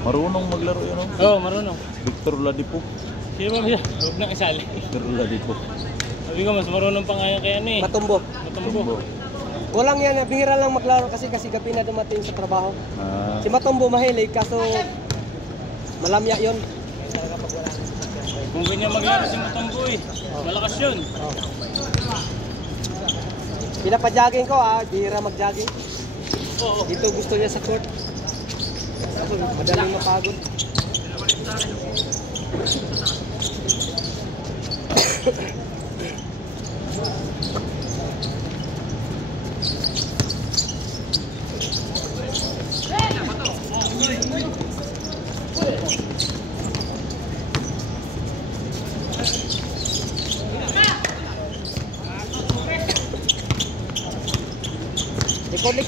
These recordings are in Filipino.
Marunong maglaro yun, no? Oo, marunong. Victor Ladipo. Sino ba siya? Huwag nang isali. Victor Ladipo. Sabi ko, mas marunong pa nga kaya ano eh. Matumbo. Matumbo. Walang yan, bihira lang maglaro kasi gabi na dumating sa trabaho. Si Matumbo mahilig, kaso malamya yun. Kung ganyan maglaro si Matumbo eh, malakas yun. Pinapajogging ko bihira mag-jogging. Dito gusto niya sa court. Madaling mapagod.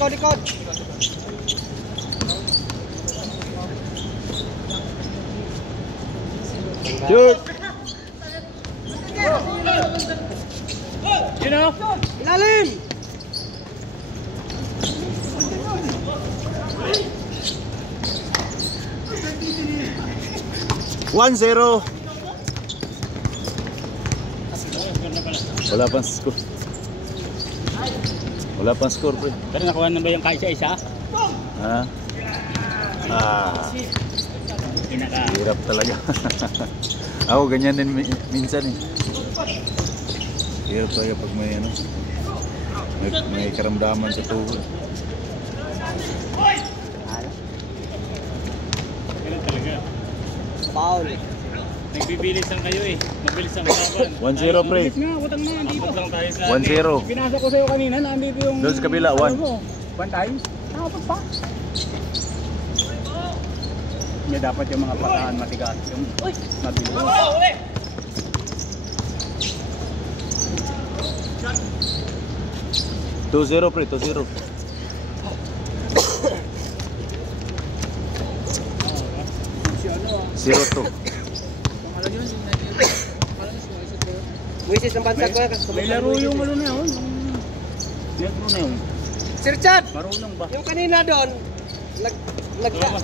Likod. Shoot! You know? Ilalim! One zero. Wala pang score. Wala pang score, bro. Pero nakuha na ba yung kaisa-isa? Ha? Hirap talaga. Ako ganyan din minsan eh. Hirap talaga pag may ano. May karamdaman sa tuhod. Ganun talaga. Foul. Nagbibilis lang kayo eh. Mabilis ang laban. 1-0 pre. Mabilis nga, utang na. Dito lang tayo sa 1-0. Pinasa ko sa'yo kanina, nandito yung... Doon sa kabila, 1. One time? Nakapag pa. Hindi dapat yung mga patahan matigas. Yung mabilis. 2-0 pre, 2-0. Zero two. Wisis ng bansa ko. May laro yung ano na yun. Laro na yun. Sir Chad! Marunong ba? Yung kanina doon,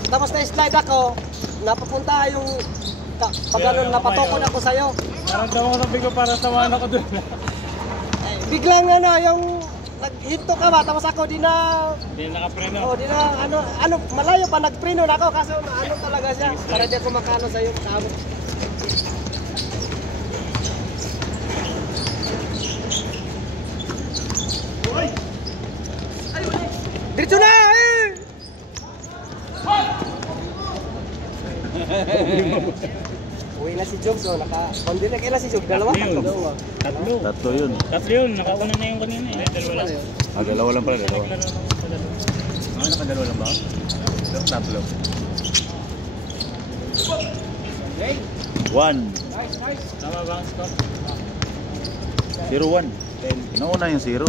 tapos na-slide ako, napapunta yung pag ganun, napatukon ako sa'yo. Parang tawa ko sabi ko para tamaan ako doon. Biglang yung naghinto ka ba, tapos ako di na malayo pa nagpreno na ako kasi ano talaga siya, para di ako makano sa'yo, kasabot. Diretso na! Uwi na si Jogs, naka-condirect na si Jogs, dalawa? Tatlo yun. Tatlo yun, nakauna na yung kanina eh. Dalawa lang. Dalawa lang pala, dalawa. Nakadalawa lang ba? Tatlo. 1. Tama ba ang score? 0-1. Nauna yung 0.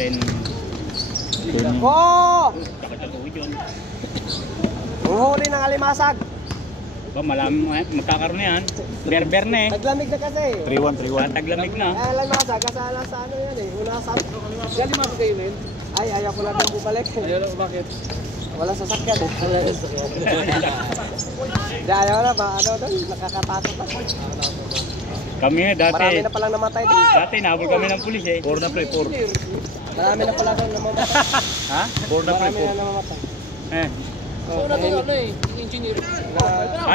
10. Oh! Kakatatuod yun. Uhuli ng alimasag. Ba, magkakaroon na yan. Berber na eh. Naglamig na kasi. 3-1. Taglamig na. Alimasag, kasala sa ano yan eh. Unasan. Galing mo kayo nun? Ay, ayaw ko na din bumalik. Ayaw na, bakit? Walang sasakyan eh. Ayaw na ba? Ano doon? Nakakatakot ako. Kami dati. Marami na palang namatay din. Dati nabol kami ng pulis eh. 4 na pre, 4. Marami na pala doon namamatay. Ha? 4 na pre, Marami na namamatay. Eh. So, na doon ano eh, engineer.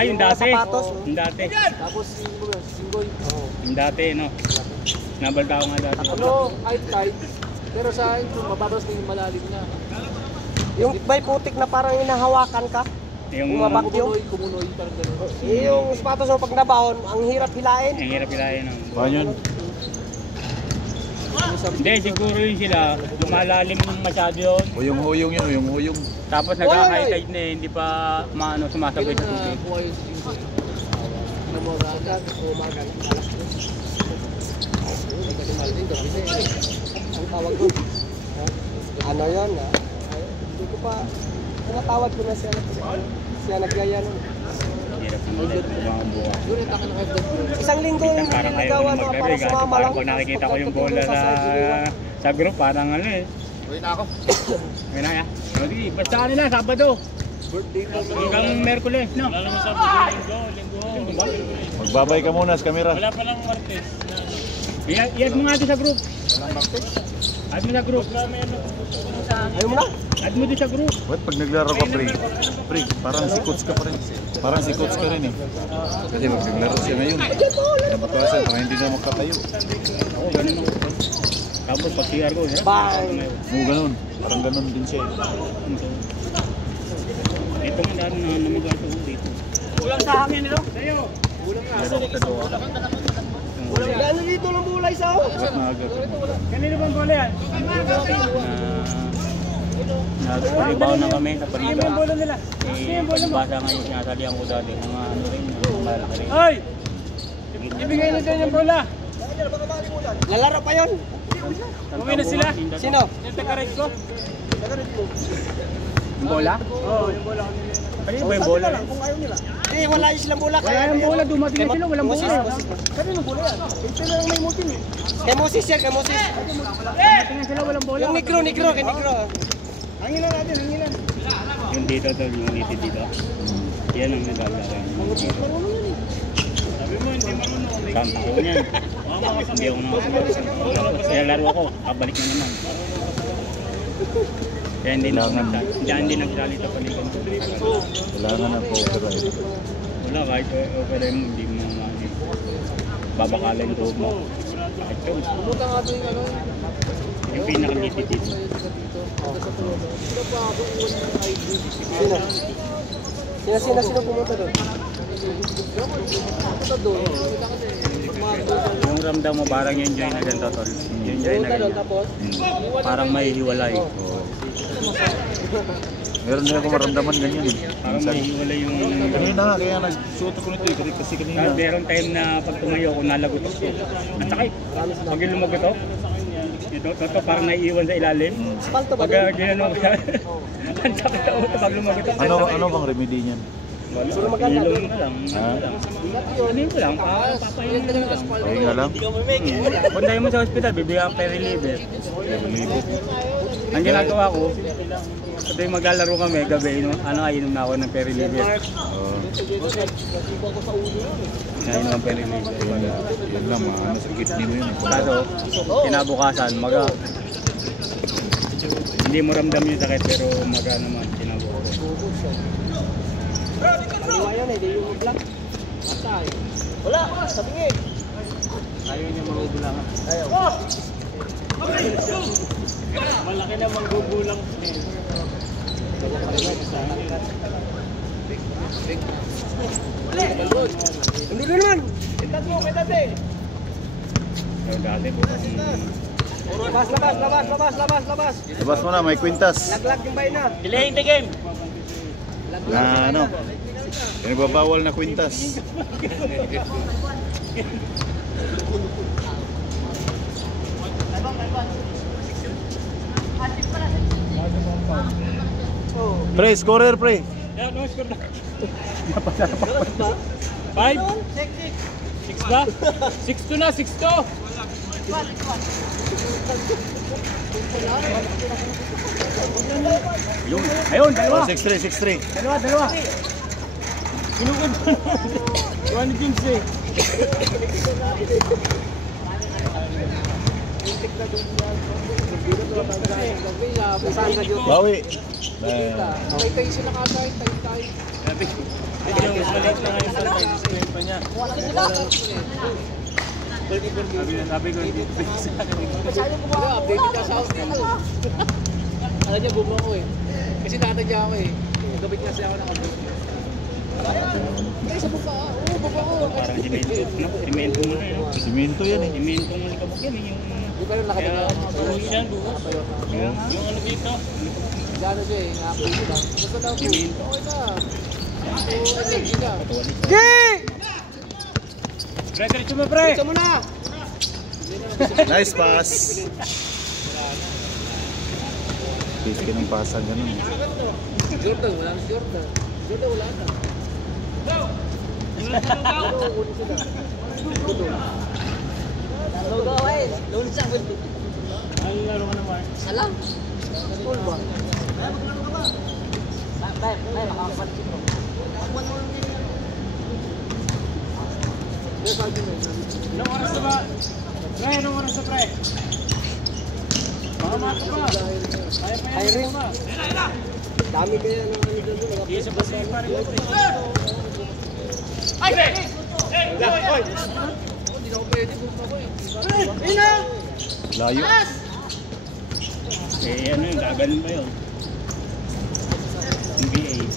Yung dati. Sapatos. Yung dati. Tapos singgoy. Yung dati, no? Nabalta ko nga dati. Ano, high tide. Pero sa akin, mababas din malalim na. Yung may putik na parang hinahawakan ka. Yung mabakyo. Kumunoy, parang gano'n. Yung sapatos mo pag nabahon, ang hirap hilain. ang hirap hilahin. No? Paano yun? Hindi, siguro yun sila. Lumalalim masyado yun. Huyong-huyong yun, huyong-huyong. Tapos nagka-high tide na eh, hindi pa sumasabay sa tubig. Ang tawag ko. Ano yun? Hindi ko pa, tinatawag ko na siya. Siya nagyaya nun. Hirap naman dahil bumabuha. Isang linggo yung Parang ayaw nagawa na no, maglaro para eh. sumama Parang lang. kung nakikita ko yung bola sa group, parang ano eh. Uwi na ako. Uwi na ya. Basta nila, Sabado. Birthday ko. Hanggang Merkules, no? Wala naman sabi ko linggo. Magbabay ka muna sa camera. Wala pa lang Martes. I-add mo nga ito sa group. Add mo sa group. Ayaw mo na? Add mo dito sa group. Wait, pag naglaro ka, pre, parang si coach ka pa rin. Parang si coach ka rin eh. Kasi pag naglaro siya ngayon, nabatawasan, parang hindi na makatayo. Oo, ganun ako. Tapos pag CR ko, Bye. Oo, ganun. Parang ganun din siya eh. Ito nga daan na namagal ito dito. Kulang sa hangin nito. Sa'yo! Pero ako tadoa. Ano dito ng bulay sa ako? Agad na agad. Kanino bang bola yan? Nag-rebound na kami sa Sige mo yung Paniga. bola nila. Sige yung bola mo. Basa ngayon sinasalihan ko dati ng mga ano rin, mga malaki rin. Hoy! Ibigay na dyan yung bola. Lalaro pa yun. Uwi na sila. Sino? Yung taga-red ko. Yung bola? Oo, yung bola kami. Kanino ba yung bola? Eh, wala yung silang bola. Wala yung bola, dumating na sila, walang bola. Moses. Kanino bola yan? Ito lang may mutin eh. Kay Moses yan, kay Moses. Dumating na sila, walang bola. Yung negro, kay negro. Hanginan natin, hanginan. Yung dito to, yung litid dito. Yan ang nagagawa. Sabi mo, hindi marunong. Isang taon yan. Hindi ako nakasagot. Kaya laro ako, kabalik na naman. Kaya hindi nagsali sa Paniga. Kailangan na po opera eh. Wala, kahit opera mo, hindi mo babakala yung tuhod mo. Kahit yun. Yung pinaka-litid dito. Sino pumunta doon? Yung ramdam mo parang yung enjoy na ganito, tol. Yung enjoy na ganyan. Tapos? Parang may hiwalay. Meron din ako maramdaman ganyan eh. Parang may hiwalay yung... Kanina nga, kaya nagsuot ako nito eh. Kasi kanina. Meron time na pag tumayo ako, nalagutok ko. Ang sakit. Pag yung lumagutok, ito parang naiiwan sa ilalim. Spalto ba Pag doon? ginanong ka, ang sakit sa uto pag lumagutok. Ano bang remedy niyan? Ilong na lang. Ano ko lang, papahin mo lang. Pahinga lang? Puntahin mo sa hospital, bibigyan ka pa reliever. Ang ginagawa ko, ito yung maglalaro kami, gabi, inom na ako ng periliver. Nainom ang periliver. Yun lang, ano sa kidney mo yun eh. Kaso, kinabukasan, hindi mo ramdam yung sakit, pero maga naman, kinabukasan. Kaliwa yan eh, di yung vlog. Atay. Wala, sabingin. Ayaw niya magugulangan. Ayaw. Malaki na manggugulang. Hindi ko naman. Itat mo, itat eh. So, dati po, Labas. Labas mo na, may kwintas. Laglag yung bahay na. Delaying the game. Na ano? Pinagbabawal na kwintas. Pre, scorer pre. Yan, no, score na. 5? 6 ba? 6-2 na, 6-2. Ayun, dalawa. 6-3. Dalawa. Pinukod ko na. Iwan ni James eh. Bawi. Ito yung mas maliit na ngayon sa time. Display pa niya. Sabi ko, hindi sa akin. Update ka sa house dito. Alam niya, bumo ko eh. Kasi natadya ako eh. Gabit kasi ako nakabit. Sa baba, oo, baba ko. parang simento mo na yun. Simento yan eh. Simento mo likabok yan, yung... Di ba yung laki Kaya, na? Buhos yan, buhos. Yung ano dito. Gano'n siya eh, nakapit lang. Basta daw po. Simento. Okay na. So, energy ka. Pre, diretso mo, pre. Isa mo na! Nice pass. Piskin ng pasa, ganun. Jordan, wala na si Jordan. Jordan, wala na. Hello guys, lulus sa akin. Ang laro ka naman. Salam. School ba? Anong oras na ba? Pre, anong oras na pre? Baka mako pa. Kaya pa yan. Hiring. Pa. Dami kaya ng ano dyan. Isa pa si pare mo. Layo. Eh ano yung gagaling ba yun? NBA.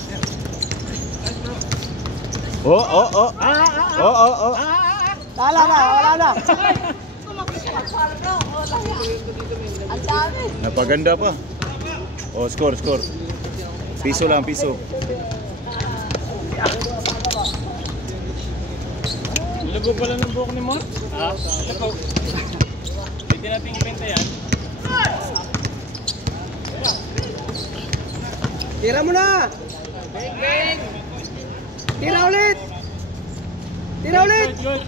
Oh. Wala na. Napaganda pa. Oh, score. Piso lang, piso. Lago pala ng buhok ni Mon? Ah, Lago. pwede nating ibenta yan. Tira mo na! Tira ulit! Good.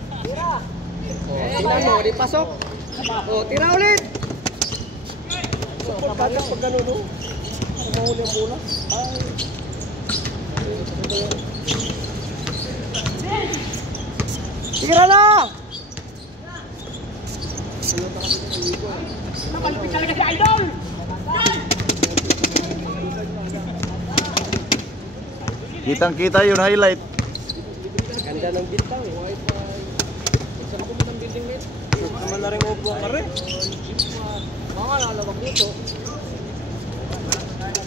Tingnan mo, di pasok. Tira ulit! Kapag gano'n, no? Mahuli ang bola. Tira na! Nakalupit talaga si Idol! Kitang-kita yun, highlight. Ganda ng bintang. Saan ako mo ng building nito? Naman na rin upo ka rin. Mga lalawag dito.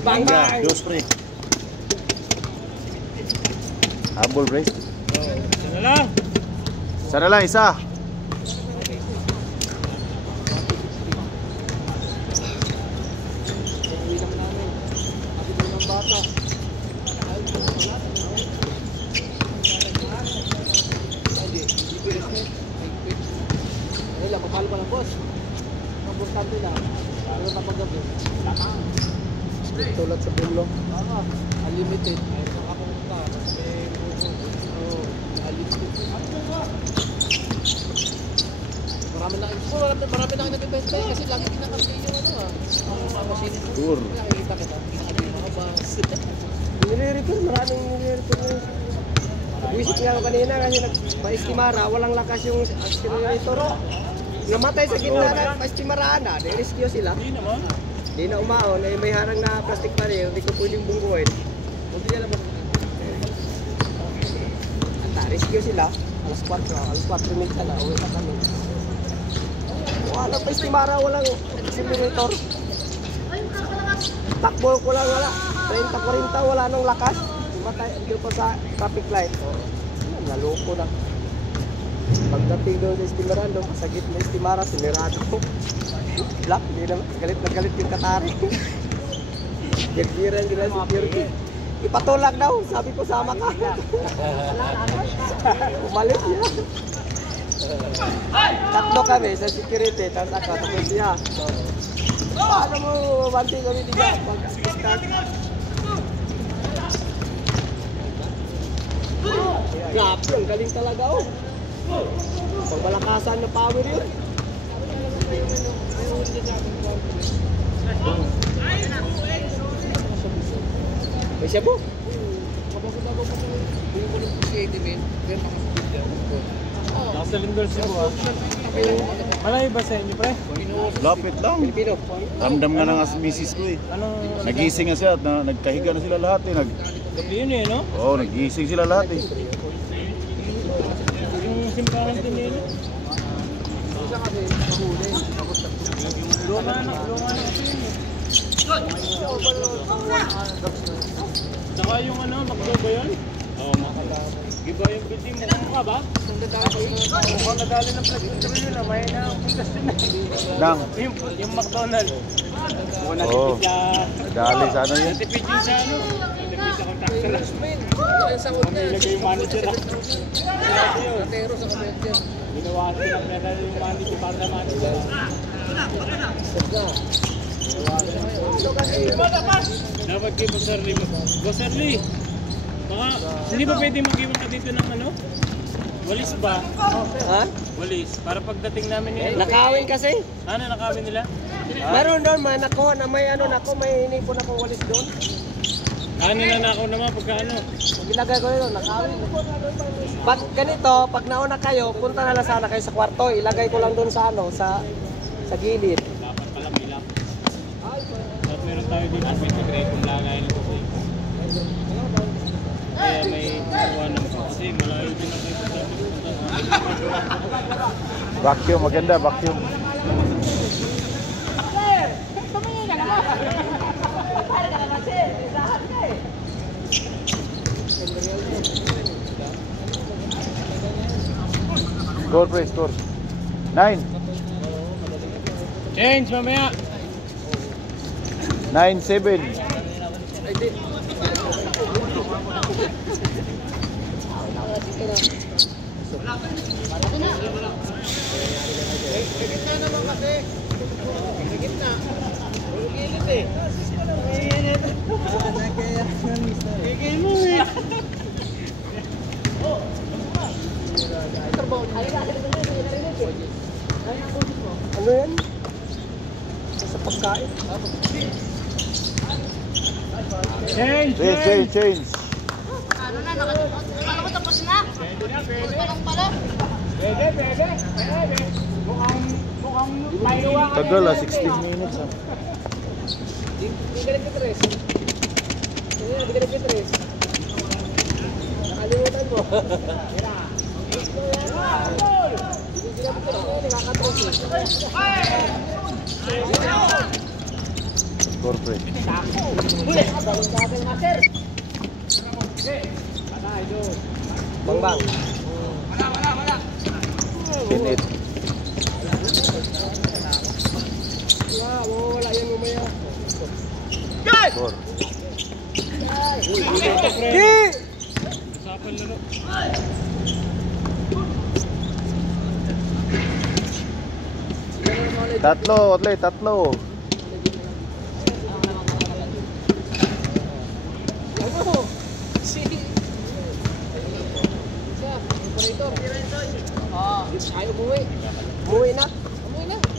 Bangga, dos pre. Habol pre. Sana lang. Sana lang, isa. Bata. Ay, lapapalo pa ng boss. Importante lang. Ano na pag-gabi? Tulad sa bulo. Unlimited. Ay, kung ako punta. Unlimited. Marami na nabibenta kasi lagi kinakabili yung ano mga machine. Sure. Nakikita kita. Kinakabili mga bus. Nire-repair. Maraming nire-repair. Visit nga ako kanina kasi nagpa-estimara, walang lakas yung accelerator. Namatay sa gitna na pa-estimaraan na, rescue sila. Hindi naman. Hindi na umaon, eh, may harang na plastic barrier, hindi ko pwedeng bungguin. Huwag niya naman. Anta, rescue sila, alas 4 minta na, uwi na kami. Wala pa-estimara, walang accelerator. Takbo ko lang, wala. 30-40, wala nang lakas. Matay, hindi pa sa traffic light. Naloko na. Pagdating doon sa estimaran, doon sa gitna na estimara, sinirado ko. Black, hindi naman. Galit na galit yung katari. Nagbiran nila security. Ipatulak daw, sabi ko sama ka. Umalis niya. Tatlo kami sa security, tapos ako, tapos siya. Paano mo, banti kami diyan? Pag-start. Grabe, ang galing talaga oh. Pagbalakasan na power yun. May siya po? Nasa Lindor Cebu ah. Malayo ba sa inyo pre? Lapit lang. Pilipino. Ramdam nga ng misis ko eh. Anong Nagising nga sila at nagkahiga na sila lahat eh. gabi yun eh no? Oo, nagising sila lahat eh. Yung simbahan din nila. Luma na ito yun eh. Saka yung ano, makdo ba yun? Oo, makalaban. Iba yung building mo ka ba? Mukhang nadali ng plug yun na may napuntas din eh. Nang, Yung McDonald's. oo, dali sa ano yun. Natipid yun sa ano? Natipid sa contractor. May ilagay yung manager ah. Atero sa commercial. Ginawa silang meron yung manager para na manager. Dapat kay Boss Erly mo. Boss Erly, baka hindi ba pwede mag-iwan ka dito ng ano? Walis ba? Ha? Walis. Para pagdating namin yun. Nakawin kasi. Ano nakawin nila? Meron doon, may nakuha na may ano nako, may inipon akong walis doon. Kanina na ako naman pagka ano. Pag ilagay ko yun, nakawin. Pag ganito, pag nauna kayo, punta na lang sana kayo sa kwarto. Ilagay ko lang doon sa ano, sa gilid. Dapat pala may lap. Dapat meron tayo dito. May kung lagay ng kasi. Kaya may kuha naman kasi malayo din ako ito. Vacuum, maganda, vacuum. Score, pre, score. 9. Change mamaya. 9-7. Ano yan? Sa pagkain. Change. Ano na, nakakala ko tapos na. Tapos pa lang pala. Tagal, 16 minutes. Di ka nagpitres. Di ka nagpitres. Nakalimutan mo. Score, pre. Bang. 10-8. Wala yan umaya. Score. Usapan na no. Tatlo, Otley, tatlo. Ayaw umuwi. Umuwi na.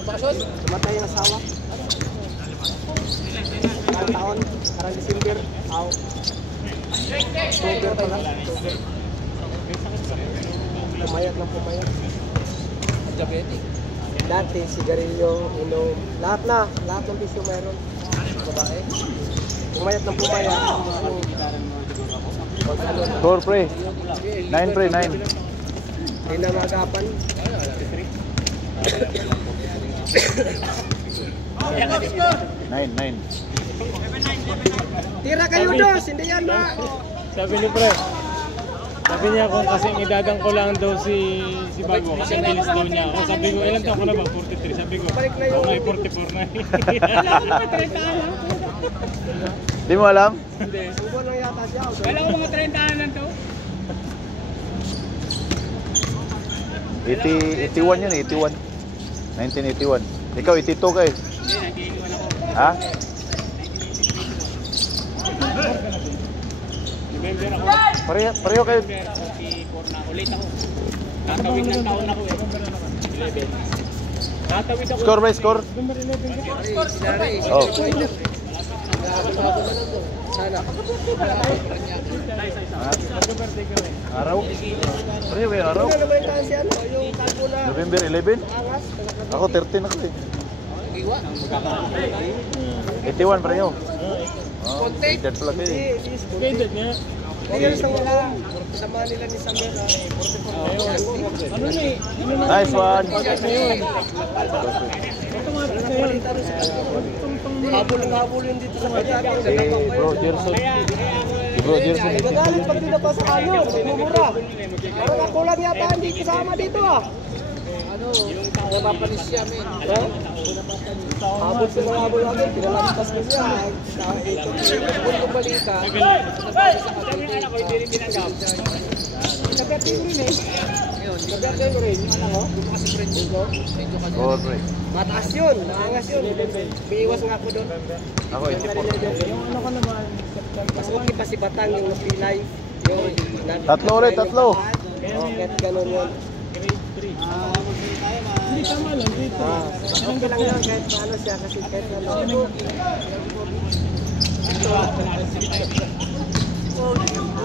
Bakasyon? Sumatay ang asawa. Karang taon. Karang December. October pala. Pumayat ng pumayat. Diabetic. Dati, sigarilyo, inom. Lahat ng bisyo mayroon. Babae. Pumayat ng pumayat. Score, pre. 9, pre, 9. Hindi na magapan. 9. Tira kayo dos, hindi yan na. Sabi ni Pre. Sabi niya kung kasing idadang ko lang daw si Bago kasi bilis daw niya ako. Sabi ko, ilan taon ko na ba? 43. Sabi ko, ako ay 44 na. Di mo alam? Hindi, subo lang yata siya. Kala ko mga 30 na to. 81 yun, 81. 1981. Ikaw, 82 ka eh. Ha? Remember ako. Pareho kayo. 44 na ako. Late ako. Tatawid ng taon ako eh. 11. Tatawid ako. Score by score. Oh. Sana. Araw? Pareho kayo araw? Ano naman kasi ano, yung kalbo na November 11? angas. Ako 13 ako eh. 81 pareho. Oh, edad pala kayo eh. Edad niya. Hindi yan sa mga sama nila ni Samer na 44. Ano na eh? Nice one. Habol yun dito sa kanya. Si Bro Gerson. Si Bro Gerson. Nagalit pag di napasahan yun, nagmumura. Parang ako lang yata hindi kasama dito ah. Yung taon napapanis siya, men. Habol sa mga habol natin, pinalampas ko siya. Ikot ko balita. Sabi ng anak ko, hindi rin binagam. Nagating rin eh. Nagating rin yung anak ko. Score pre. Mataas yun, naangas yun. Biiwas nga ako doon. Ako 84. Yung ano ko naman, mas okay pa si Batang yung napilay. Tatlo ulit, tatlo. Kahit ganun yun. Hindi tama lang dito. Okay lang yan kahit ano siya kasi kahit ano.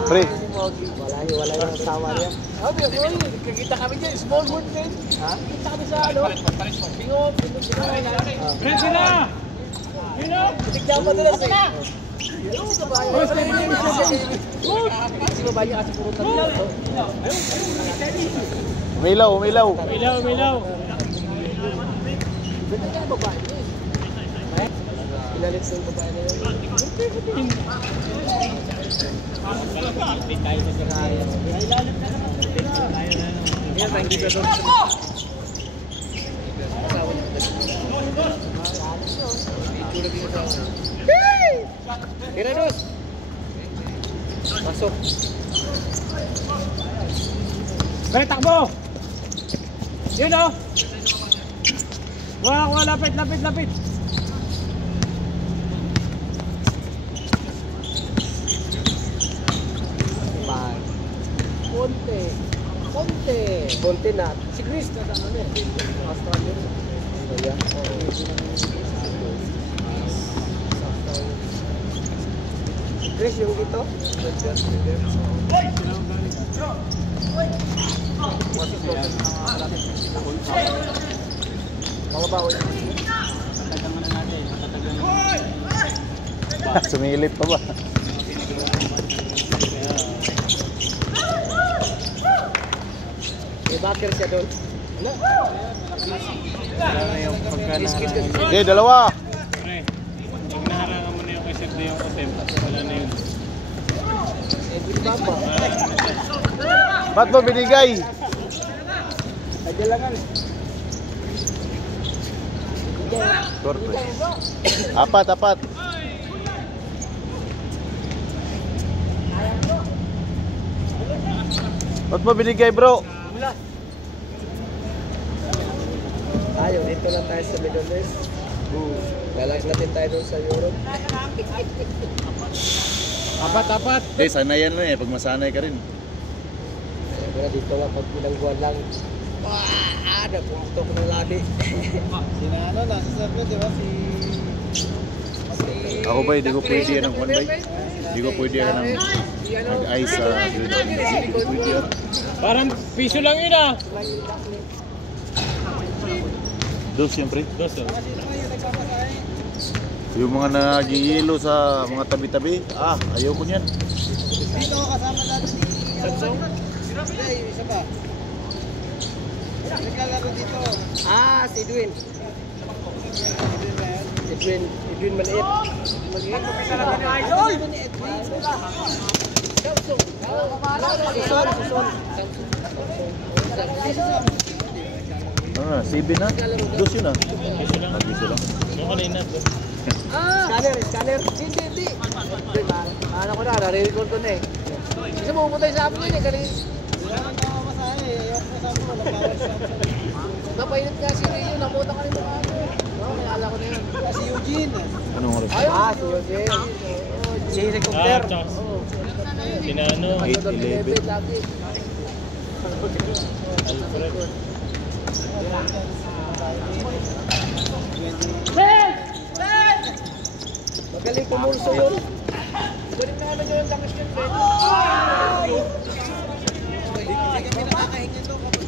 Pre, Wala yung asawa niya. Sabi, boy, kikita kami dyan, small wood din. Ha? Kita kami sa ano? Bingo, Friend sila! Tignan mo nila sa si babae niya kasi puro tatlo. umilaw. Umilaw. Pinalit sa yung babae na yun. Tira dos. Pasok. Bay, takbo! Yun o! Wala, lapit. Konti na. Si Chris, ano na eh. Australian. Kaya. Chris, yung ito. Mga bawi. Sumilip pa ba? May backer siya doon. Okay, dalawa. Pag naharangan mo na yung kay Sir De yung attempt, wala na yun. Baba. Ba't mo binigay? Adyalangan. Torpe. Apat. Ba't mo binigay, bro? Tayo, dito na tayo sa Middle East. Lalag natin tayo doon sa Europe. Apat. Eh, sanayan lang eh. Pag masanay ka rin. Kaya dito nga pag ilang buwan lang. Wah! Nagpumuntok ng labi. Sinano, nasa sarno, di ba? Ako ba, hindi ko pwede yan ng one bite. Hindi ko pwede yan ng nag-ice sa green. Hindi ko pwede yan. Parang piso lang yun ah. Dos siyempre. Dos oh. Yung mga nagigilo sa mga tabi-tabi, ayaw ko niyan. Dito kasama natin ni Sansong? Isa pa. Naglalaro dito. Si Edwin. Edwin maliit. Kapisa lang ni Idol! CB na? Dos yun ah. Piso lang. Piso lang. Yung kanina to. Scanner. Hindi. Ano ko na, nare-record ko na eh. Kasi pumunta sa amin yun eh, kanina. Napainit nga si Rio, namuta ka rin mga ano eh. Naalala ko na yun. Si Eugene. Anong oras? Si Eugene. Si helicopter. Sinano. 8-11. Lagi. Magaling pumulso yun. Galing na ano nyo yung langis yun, Ben. Hindi kami nakakahinga ito kapag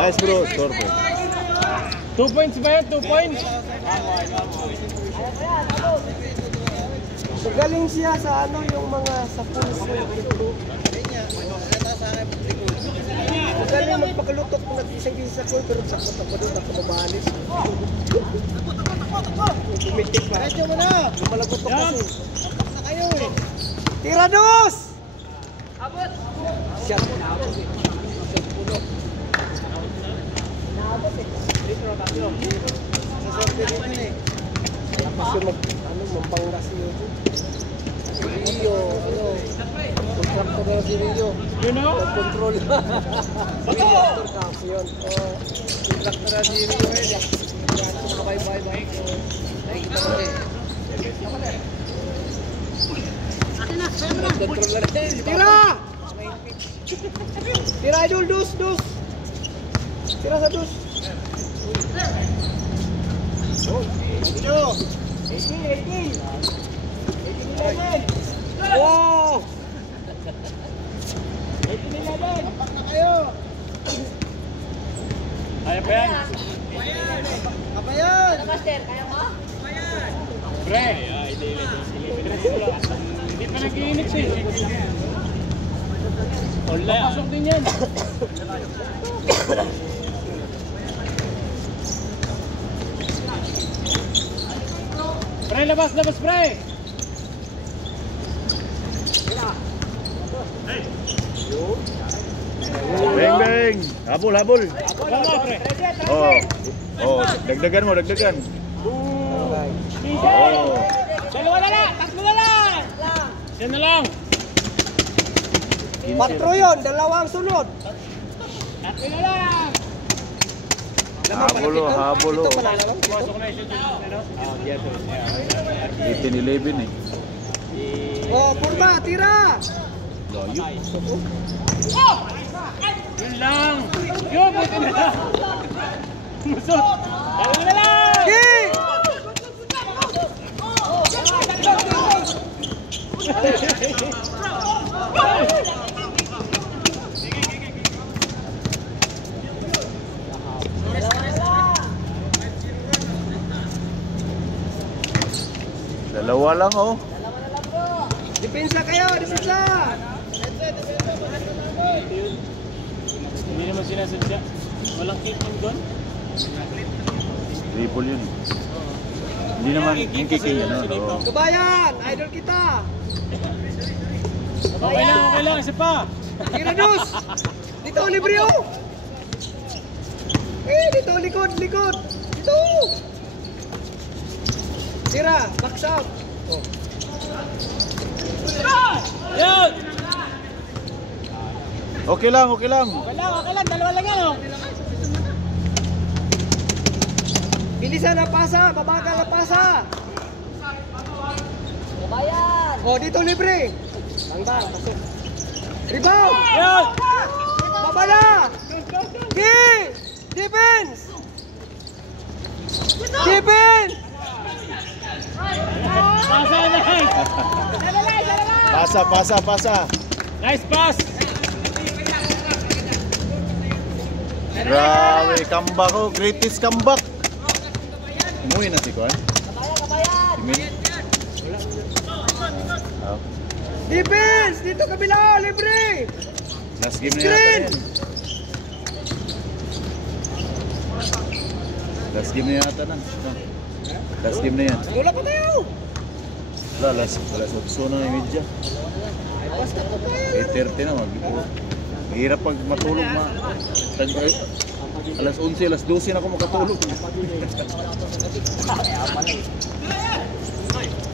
Nice bro, Torpe. 2 points ba yun? 2 points? Magaling siya sa ano yung mga sa pulso. Magaling magpakalutot kung nag-isang-isang ko pero sakot ako doon nakamabalis. Tumitik pa. Medyo mo na! Lumalagotok kasi. Sa kayo eh. Tira dos! Abot! Siya. Saserte dito eh. Tapos yung mampangga si Yojo. Si Rio, contractor na si Rio. You know? Control. Contractor kasi yun. Contractor na si Rio eh. Yan, bye-bye. Nakikita ko eh. Control na rin. Tira! Tira, idol, dos! Tira sa dos. Wow! Kaya pa yan. Ano, Master? Kaya mo? Pre. Hindi pa nag-iinit siya. Papasok din yan. Pre, labas, pre! Beng, beng. Habol, habol. Wala, pre. Oh. Oh, dagdagan mo, dagdagan. Oh. Dalawa na lang! Tatlo na lang! Yan na lang! 4 yun, dalawang sunod. Tatlo na lang! Habulo, habulo. Ito pala lang. Pumasok na yung ano? 18-11 eh. Oh, kurma, tira! Layo. Yun lang! Yun! Buti na lang! Musot! Dalawa na lang! Gi! Dalawa lang oh. Depensa kayo, depensa! Hindi naman sinasadya. Walang kicking doon. Triple yun. Hindi naman yung kicking yun. Oh. Kabayan, idol kita! Okay lang. Isa pa! Giradus! Dito, libre oh! Dito, likod! Dito! Tira, box out! Oh. Yun! Okay lang, okay lang. Okay lang. Dalawa lang yan, oh. Bilisan ang pasa, mabagal ang pasa! Bayan! Oh, dito libre! Bang, pasok! Rebound! Yun! Baba na! Gi! Defense! Defense! Pasa, nice! Pasa. Nice pass! Grabe, comeback oh. Greatest comeback. Umuwi na si Kwan. Kabayan! Simin. Oh. Defense! Dito kabila! Libre! Last game na yata yan. Last game na yata na. Last game na yan. Wala pa tayo! Wala, last 8 na yung medya. Basta pa tayo! 8:30 na. Mahirap pag matulog alas 11, alas 12 na ako makatulog.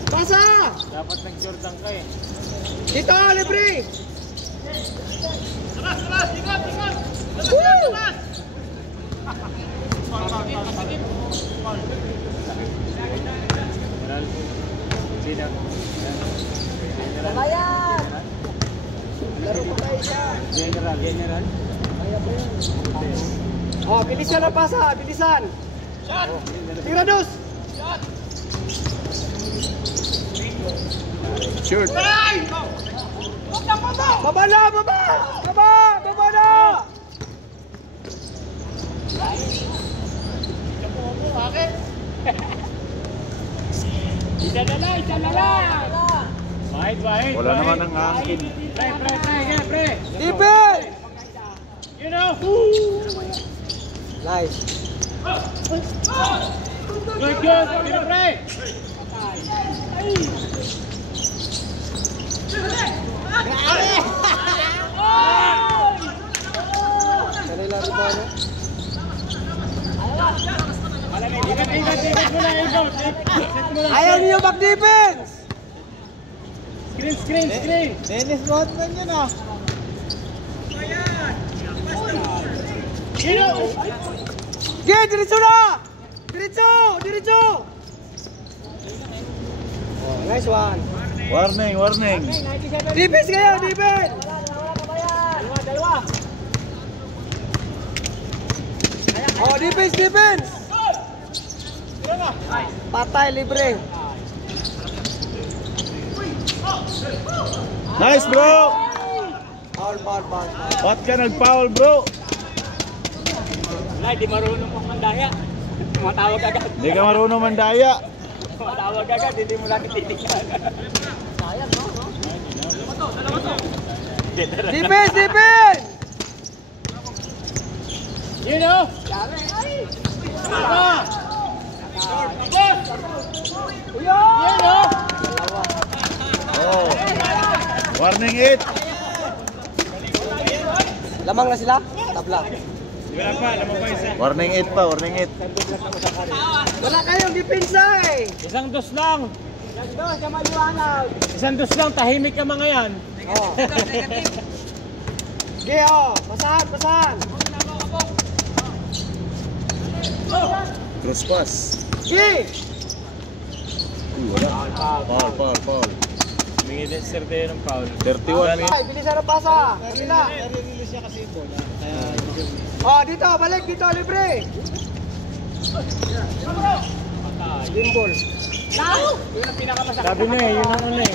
Pasa! Dapat nag-Jordan ka eh. Dito! Libre! Woo! Kabayan! Laro pa tayo siya! General. Oh, bilisan ang pasa! Bilisan! Giradus! Sure. Baba na! Baba na! Isa na lang! Wahid. Wala naman ang hangin. Pre! Defense! You know! Nice! Good! Good, pre! Kanila rin ba, no? Ingat mo na, ingat. Set mo lang. Ayaw niyo mag-defense! Screen! Dennis Rodman yun ah! You know! Ge, diretso na! Diretso! Oh, nice one! Warning. Defense kayo, defense! Dalawa! Oh, defense! Patay, libre. Nice, bro! Foul. Ba't ka nag-foul, bro? Wala, di marunong mo mandaya. Tumatawag agad. Hindi ka marunong mandaya. Tumatawag agad, hindi mo natin titignan. Defense! Yun o! Yan o! Oh. Warning it. Lamang na sila? Tabla. Wala pa, alam mo pa isa. Warning it pa, warning it. Wala kayong depensa eh. Isang dos lang! Doon, sa maliwanag. Isang dos lang, tahimik ka mga yan. Oh. Sige, oh. Basahan. Cross pass. Sige. Foul. Humingi din sir tayo ng foul. 31 minutes. Ay, bilisan ang pasa. Kabila. Oh, dito. Balik dito. Libre. Gimbal. Sabi na eh, yun ang ano eh.